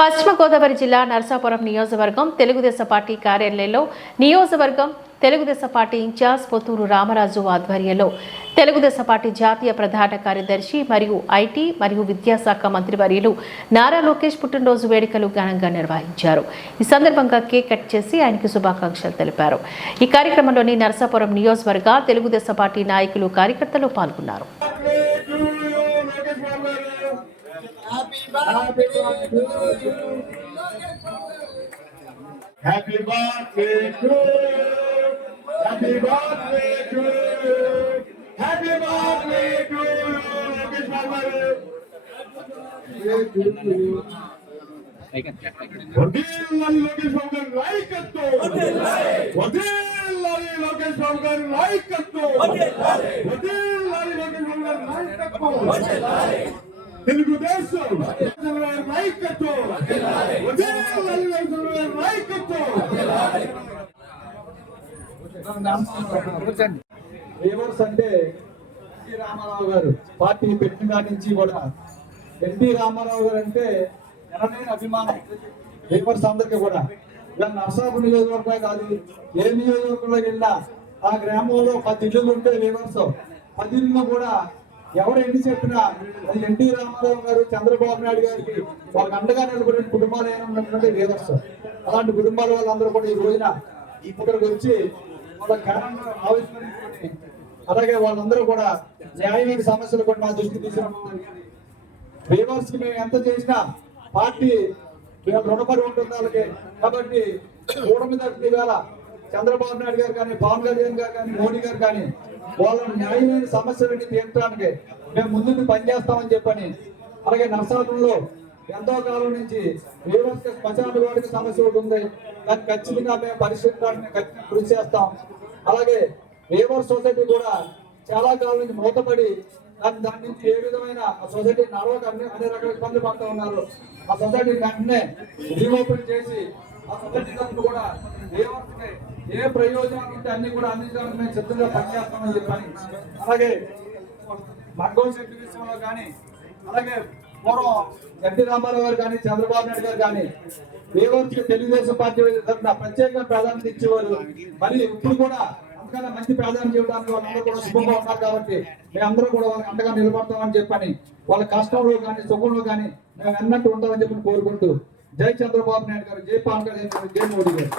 పశ్చిమ గోదావరి జిల్లా నరసాపురం నియోజకవర్గం తెలుగుదేశం పార్టీ కార్యాలయంలో నియోజకవర్గం తెలుగుదేశం పార్టీ ఇన్ఛార్జ్ పొత్తూరు రామరాజు ఆధ్వర్యంలో తెలుగుదేశం పార్టీ జాతీయ ప్రధాన కార్యదర్శి మరియు ఐటీ మరియు విద్యాశాఖ మంత్రివర్యులు నారా లోకేష్ పుట్టినరోజు వేడుకలు ఘనంగా నిర్వహించారు. ఈ సందర్భంగా కేక్ కట్ చేసి ఆయనకు శుభాకాంక్షలు తెలిపారు. ఈ కార్యక్రమంలోని నరసాపురం నియోజకవర్గ తెలుగుదేశం పార్టీ నాయకులు కార్యకర్తలు పాల్గొన్నారు. Happy birthday to you. Happy birthday to you. Happy birthday to you. Happy birthday to you. వదిలాలి Lokesh Babu గారి నాయకత్వం. వదిలాలి లోకేష్ బాబు గారి నాయకత్వం. వదిలాలి లోకేష్ బాబు గారి నాయకత్వం. తెలుగుదేశం నాయకత్వం. వదిలాలి లోకేష్ బాబు గారి నాయకత్వం. రివర్స్ అంటే ఎన్టీ రామారావు గారు పార్టీ పెట్టిన కాడి నుంచి కూడా ఎన్టీ రామారావు గారు అంటే ఎనలేని అభిమానం రివర్స్ అందరికీ కూడా. ఇలా నరసాపురం నియోజకవర్గమే కాదు, ఏ నియోజకవర్గంలోకి వెళ్ళినా ఆ గ్రామంలో 10 ఇళ్ళు ఉంటే రివర్స్ 10 ఇళ్ళు కూడా ఎవరు ఎన్ని చెప్పినా అది ఎన్టీ రామారావు గారు చంద్రబాబు నాయుడు గారికి వాళ్ళకి అండగా నిలబడిన కుటుంబాలు ఏమన్నటువంటి రివర్స్. అలాంటి కుటుంబాల వాళ్ళందరూ కూడా ఈ రోజున ఇక్కడికి వచ్చి వాళ్ళ కారణంగా ఆవిష్కరించుకొని అలాగే వాళ్ళందరూ కూడా న్యాయమైన సమస్యలు కూడా మా దృష్టికి తీసుకురావడం. రివర్స్ కి మేము ఎంత చేసినా పార్టీ రుణపడి ఉంటుంది వాళ్ళకి. కాబట్టి కూటమి తరఫున ఇవాళ చంద్రబాబు నాయుడు గారు కానీ, పవన్ కళ్యాణ్ గారు కానీ, మోడీ గారు కానీ వాళ్ళ న్యాయమైన సమస్యలని తీర్చడానికి మేము ముందుకు పనిచేస్తామని చెప్పని, అలాగే నరసాపురంలో ఎంతో కాలం నుంచి రివర్స్ శ్మశాన వాడికి సమస్య ఒకటి ఉంది, దాన్ని ఖచ్చితంగా మేము పరిష్కరించడానికి కృషి చేస్తాం. అలాగే రివర్స్ సొసైటీ కూడా చాలా కాలం నుంచి మూతపడి దాని నుంచి ఏ విధమైన సొసైటీ నడవక అన్ని రకాల ఇబ్బందులు పడుతూ ఉన్నారు. ఆ సొసైటీని వెంటనే రీఓపెన్ చేసి ఆ సొసైటీ తరఫున కూడా ఏ ప్రయోజనాలు ఉంటే అన్ని కూడా అందించడానికి మేము సిద్ధంగా పనిచేస్తామని చెప్పని, అలాగే మగ్గోల్ శెట్టి విషయంలో కానీ, అలాగే పూర్వం ఎన్టీ రామారావు గారు కానీ, చంద్రబాబు నాయుడు గారు కానీ రివర్స్ తెలుగుదేశం పార్టీ తరఫున ప్రత్యేకంగా ప్రాధాన్యత ఇచ్చేవారు. మరి ఇప్పుడు కూడా అంతకన్నా మంచి ప్రాధాన్యత ఇవ్వడానికి వాళ్ళందరూ కూడా శుభంగా ఉన్నారు. కాబట్టి మేమందరూ కూడా వాళ్ళకి అండగా నిలబడతామని చెప్పని, వాళ్ళ కష్టంలో కానీ సుఖంలో కానీ మేము ఎన్నట్టు ఉంటామని చెప్పి కోరుకుంటూ, జై చంద్రబాబు నాయుడు గారు, జై పవన్ కళ్యాణ్ గారు, జై మోడీ గారు.